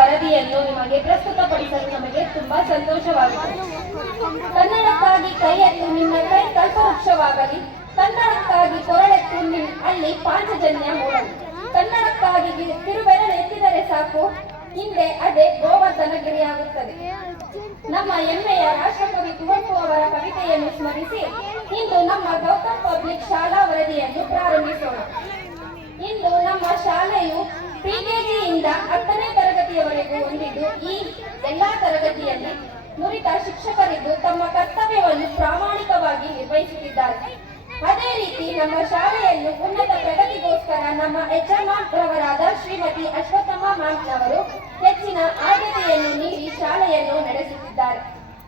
ವರದಿಯನ್ನು ನಿಮಗೆ ಪ್ರಸ್ತುತಪಡಿಸಲು ನಮಗೆ ತುಂಬಾ ಸಂತೋಷವಾಗುತ್ತದೆ. ಕನ್ನಡಕ್ಕಾಗಿ ಕೈ ಎತ್ತು ನಿನ್ನ ಕೈ ಕಲ್ಪವೃಕ್ಷವಾಗಲಿ, ಕನ್ನಡಕ್ಕಾಗಿ ಕೊರಳೆತ್ತು ಅಲ್ಲಿ ಪಾಂಚಜನ್ಯ ಮೂಡಲಿ. ಕನ್ನಡಕ್ಕಾಗಿ ತಿರುಬೆರಳು ಎತ್ತಿದರೆ ಸಾಕು, ಹಿಂದೆ ಅದೇ ಗೋವರ್ಧನಗಿರಿಯಾಗುತ್ತದೆ. ನಮ್ಮ ಹೆಮ್ಮೆಯ ರಾಷ್ಟ್ರಕವಿ ಕುವೆಂಪು ಅವರ ಕವಿತೆಯನ್ನು ಸ್ಮರಿಸಿ ಇಂದು ನಮ್ಮ ಗೌತಮ್ ಪಬ್ಲಿಕ್ ಶಾಲಾ ವರದಿಯನ್ನು ಪ್ರಾರಂಭಿಸೋಣ. ಇಂದು ನಮ್ಮ ಶಾಲೆಯು ಪ್ರಿಕೆಜಿಯಿಂದ 10ನೇ ತರಗತಿಯವರೆಗೂ ಹೊಂದಿದ್ದು, ಈ ಎಲ್ಲಾ ತರಗತಿಯಲ್ಲಿ ನುರಿತ ಶಿಕ್ಷಕರಿದ್ದು ತಮ್ಮ ಕರ್ತವ್ಯವನ್ನು ಪ್ರಾಮಾಣಿಕವಾಗಿ ನಿರ್ವಹಿಸುತ್ತಿದ್ದಾರೆ. ಅದೇ ರೀತಿ ನಮ್ಮ ಶಾಲೆಯನ್ನು ಉನ್ನತ ಪ್ರಗತಿಗೋಸ್ಕರ ನಮ್ಮ HM ಶ್ರೀಮತಿ ಅಶ್ವಥಮ್ಮ ಮ್ಯಾಮ್ನವರು ಹೆಚ್ಚಿನ ಆದ್ಯತೆಯನ್ನು ನೀಡಿ ಶಾಲೆಯನ್ನು ನಡೆಸುತ್ತಿದ್ದಾರೆ.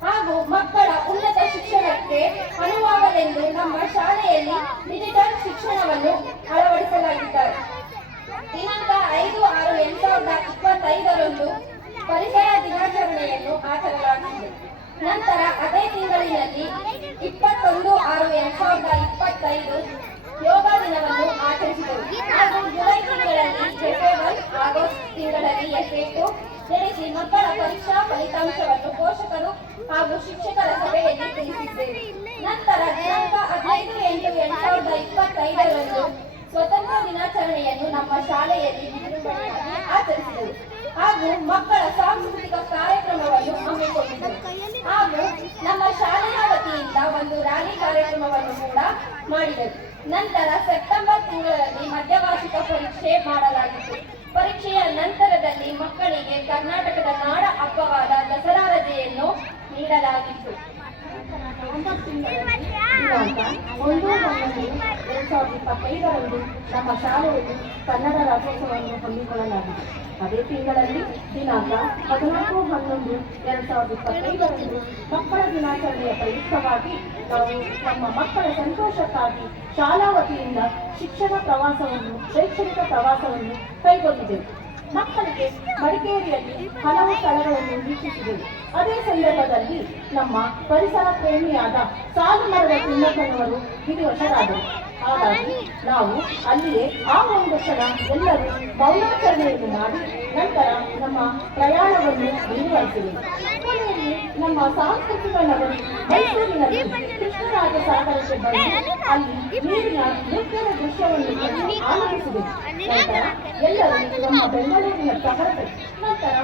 ಹಾಗೂ ಮಕ್ಕಳ ಉನ್ನತ ಶಿಕ್ಷಣಕ್ಕೆ ಅನುವಾಗಲೆಂದು ನಮ್ಮ ಶಾಲೆಯಲ್ಲಿ ಡಿಜಿಟಲ್ ಶಿಕ್ಷಣವನ್ನು ಅಳವಡಿಸಲಾಗಿದ್ದಾರೆ. ದಿನಾಂಕ 5/6/2025 ಪರಿಸರ ದಿನಾಚರಣೆಯನ್ನು ಆಚರಿಸಲಾಗಿದೆ. ನಂತರ ಅದೇ ತಿಂಗಳಿನಲ್ಲಿ 21/6/2025 ಯೋಗ ದಿನವನ್ನು ಆಚರಿಸಿದರು. ಹಾಗೂ ಜುಲೈ ತಿಂಗಳಲ್ಲಿ ಫೆಸ್ಟಿವಲ್, ಆಗಸ್ಟ್ ತಿಂಗಳಲ್ಲಿ ಎಫೆಕ್ಟು ನಡೆಸಿ ಮಕ್ಕಳ ಪರೀಕ್ಷಾ ಫಲಿತಾಂಶವನ್ನು ಪೋಷಕರು ಹಾಗೂ ಶಿಕ್ಷಕರ ಸಭೆಯಲ್ಲಿ ತಿಳಿಸಿದ್ದೇವೆ. ನಂತರ ದಿನಾಂಕ 15/8/2025 ಸ್ವತಂತ್ರ ದಿನಾಚರಣೆಯನ್ನು ನಮ್ಮ ಶಾಲೆಯಲ್ಲಿ ವಿಜೃಂಭಣೆಯಾಗಿ ಆಚರಿಸಿದರು. ಹಾಗೂ ಮಕ್ಕಳ ಸಾಂಸ್ಕೃತಿಕ ಕಾರ್ಯಕ್ರಮವನ್ನು ಹಮ್ಮಿಕೊಂಡಿದ್ದರು. ಹಾಗೂ ನಮ್ಮ ಶಾಲೆಯ ವತಿಯಿಂದ ಒಂದು ರ್ಯಾಲಿ ಕಾರ್ಯಕ್ರಮವನ್ನು ಕೂಡ ಮಾಡಿದರು. ನಂತರ ಸೆಪ್ಟೆಂಬರ್ ತಿಂಗಳಲ್ಲಿ ಮಧ್ಯವಾರ್ಷಿಕ ಪರೀಕ್ಷೆ ಮಾಡಲಾಗಿತ್ತು. ಪರೀಕ್ಷೆಯ ನಂತರದಲ್ಲಿ ಮಕ್ಕಳಿಗೆ ಕರ್ನಾಟಕದ ನಾಡ ಹಬ್ಬವಾದ ದಸರಾ ರಜೆಯನ್ನು ನೀಡಲಾಗಿತ್ತು. ದಿನಾಂಕ 1/11/2025 ನಮ್ಮ ಶಾಲೆಯಲ್ಲಿ ಕನ್ನಡ ರಾಜ್ಯೋತ್ಸವವನ್ನು ಹಮ್ಮಿಕೊಳ್ಳಲಾಗಿದೆ. ಅದೇ ತಿಂಗಳಲ್ಲಿ ದಿನಾಂಕ 14/11/2025 ಮಕ್ಕಳ ದಿನಾಚರಣೆಯ ಪ್ರಯುಕ್ತವಾಗಿ ನಾವು ನಮ್ಮ ಮಕ್ಕಳ ಸಂತೋಷಕ್ಕಾಗಿ ಶಾಲಾ ವತಿಯಿಂದ ಶಿಕ್ಷಣ ಪ್ರವಾಸವನ್ನು, ಶೈಕ್ಷಣಿಕ ಪ್ರವಾಸವನ್ನು ಕೈಗೊಂಡಿದ್ದೆವು. ಮಕ್ಕಳಿಗೆ ಮಡಿಕೇರಿಯಲ್ಲಿ ಹಲವು ಸ್ಥಳಗಳನ್ನು ವೀಕ್ಷಿಸಿದೆವು. ಅದೇ ಸಂದರ್ಭದಲ್ಲಿ ನಮ್ಮ ಪರಿಸರ ಪ್ರೇಮಿಯಾದ ಸಾಲುಮರದ ತಿಮ್ಮಕ್ಕನವರು ವಿಧಿವಶರಾದರು. ಹಾಗಾಗಿ ನಾವು ಅಲ್ಲಿಯೇ ಆ ಒಂದು ಕ್ಷಣ ಎಲ್ಲರೂ ಮೌನಾಚರಣೆಯನ್ನು ಮಾಡಿ ನಂತರ ನಮ್ಮ ಪ್ರಯಾಣವನ್ನು ಮುಂದುವರಿಸಿದೆವು. ಕೊನೆಯಲ್ಲಿ ನಮ್ಮ ಸಾಂಸ್ಕೃತಿಕ ನಗರಿ ಮೈಸೂರಿನಲ್ಲಿ ಕೃಷ್ಣರಾಜ ಸಾಗರಕ್ಕೆ ಬಂದು ಅಲ್ಲಿ ನೀರಿನ ನೃತ್ಯದ ದೃಶ್ಯವನ್ನು ಆನಂದಿಸಿದೆವು. ನಂತರ ಎಲ್ಲರೂ ನಮ್ಮ ಬೆಂಗಳೂರಿನ ಸಹರತೆ. ನಂತರ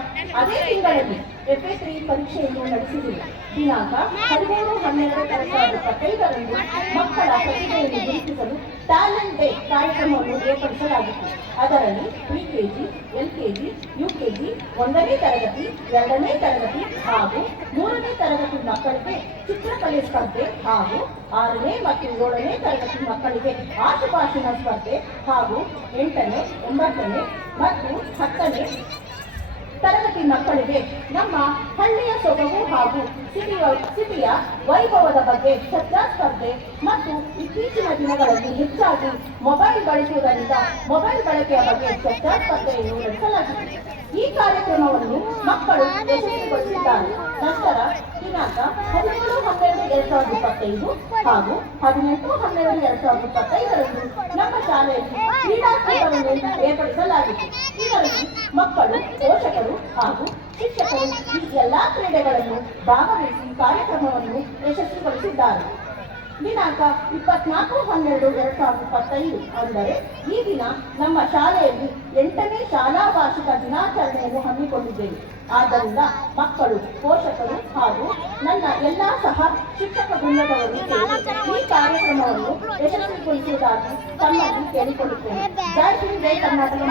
ಅದೇ ತಿಂಗಳಲ್ಲಿ FA3 ಪರೀಕ್ಷೆಯನ್ನು ನಡೆಸಿದೆವು. ದಿನಾಂಕ 13/12/2025 ಮಕ್ಕಳ ಪ್ರತಿಭೆಯನ್ನು ಗುರುತಿಸಲು ಟ್ಯಾಲೆಂಟ್ ಡೇ ಕಾರ್ಯಕ್ರಮವನ್ನು ಏರ್ಪಡಿಸಲಾಗಿತ್ತು. ಅದರಲ್ಲಿ ಪ್ರಿಕೆಜಿ, LKG, UKG, 1ನೇ ತರಗತಿ, 2ನೇ ತರಗತಿ ಹಾಗೂ 3ನೇ ತರಗತಿ ಮಕ್ಕಳಿಗೆ ಚಿತ್ರಕಲೆ ಸ್ಪರ್ಧೆ ಹಾಗೂ 6ನೇ ಮತ್ತು 7ನೇ ತರಗತಿ ಮಕ್ಕಳಿಗೆ ಆಶುಭಾಷಣ ಸ್ಪರ್ಧೆ ಹಾಗೂ 8ನೇ, 9ನೇ ಮತ್ತು 10ನೇ ತರಗತಿ ಮಕ್ಕಳಿಗೆ ನಮ್ಮ ಹಳ್ಳಿಯ ಸೊಬಗು ಹಾಗೂ ಸಿಟಿಯ ವೈಭವದ ಬಗ್ಗೆ ಚರ್ಚಾ ಸ್ಪರ್ಧೆ ಮತ್ತು ಇತ್ತೀಚಿನ ದಿನಗಳಲ್ಲಿ ಹೆಚ್ಚಾಗಿ ಮೊಬೈಲ್ ಬಳಸುವುದರಿಂದ ಮೊಬೈಲ್ ಬಳಕೆಯ ಬಗ್ಗೆ ಚರ್ಚಾ ಸ್ಪರ್ಧೆಯನ್ನು ನಡೆಸಲಾಗಿದೆ. ಈ ಕಾರ್ಯಕ್ರಮವನ್ನು ಮಕ್ಕಳು ಯಶಸ್ವಿಗೊಳಿಸಿದ್ದಾರೆ. ನಂತರ ದಿನಾಂಕ 17/12/2025 ಹಾಗೂ 18/12/2025 ನಮ್ಮ ಶಾಲೆಯಲ್ಲಿ ಕ್ರೀಡಾಕೂಟವನ್ನು ಏರ್ಪಡಿಸಲಾಗಿತ್ತು. ಇದರಲ್ಲಿ ಮಕ್ಕಳು, ಪೋಷಕರು ಹಾಗೂ ಶಿಕ್ಷಕರು ಈ ಎಲ್ಲಾ ಕ್ರೀಡೆಗಳನ್ನು ಭಾಗವಹಿಸಿ ಕಾರ್ಯಕ್ರಮವನ್ನು ಯಶಸ್ವಿಗೊಳಿಸಿದ್ದಾರೆ. ದಿನಾಂಕ 24/12/2025 ಅಂದರೆ ಈ ದಿನ ನಮ್ಮ ಶಾಲೆಯಲ್ಲಿ 8ನೇ ಶಾಲಾ ವಾರ್ಷಿಕ ದಿನಾಚರಣೆಯನ್ನು ಹಮ್ಮಿಕೊಂಡಿದ್ದೇವೆ. ಆದ್ದರಿಂದ ಮಕ್ಕಳು, ಪೋಷಕರು ಹಾಗೂ ನನ್ನ ಎಲ್ಲಾ ಸಹ ಶಿಕ್ಷಕ ಬೃಂದದವರು ಈ ಕಾರ್ಯಕ್ರಮವನ್ನು ಯಶಸ್ವಿಗೊಳಿಸುವುದಾಗಿ ತಮ್ಮಲ್ಲಿ ಕೇಳಿಕೊಳ್ಳುತ್ತೇನೆ. ಜೈ ಹಿಂದ್, ಜೈ ಕರ್ನಾಟಕ.